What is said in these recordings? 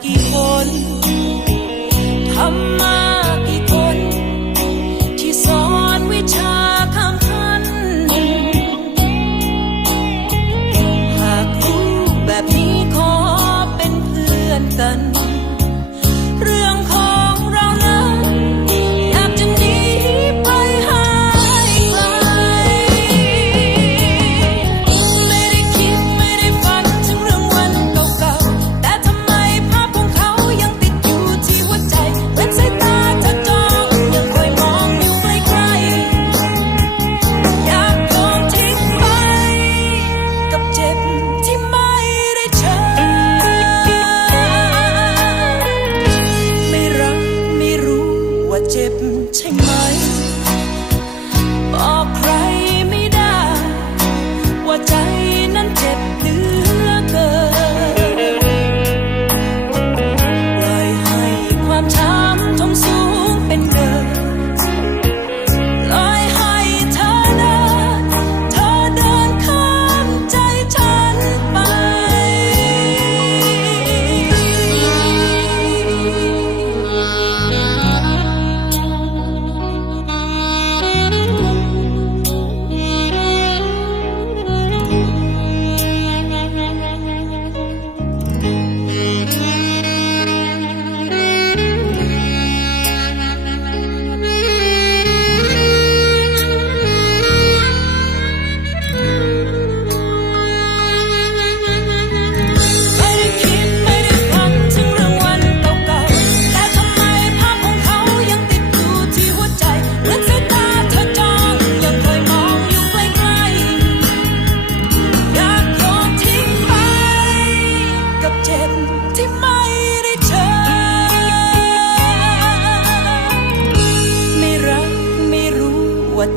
keep on.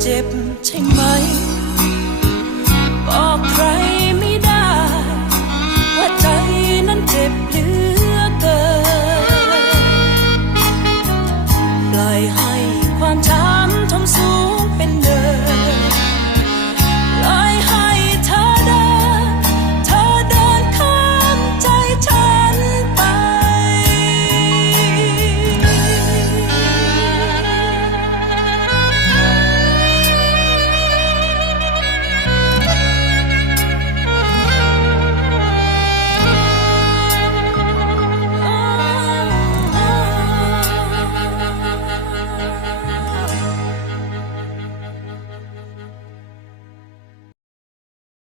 เจ็บ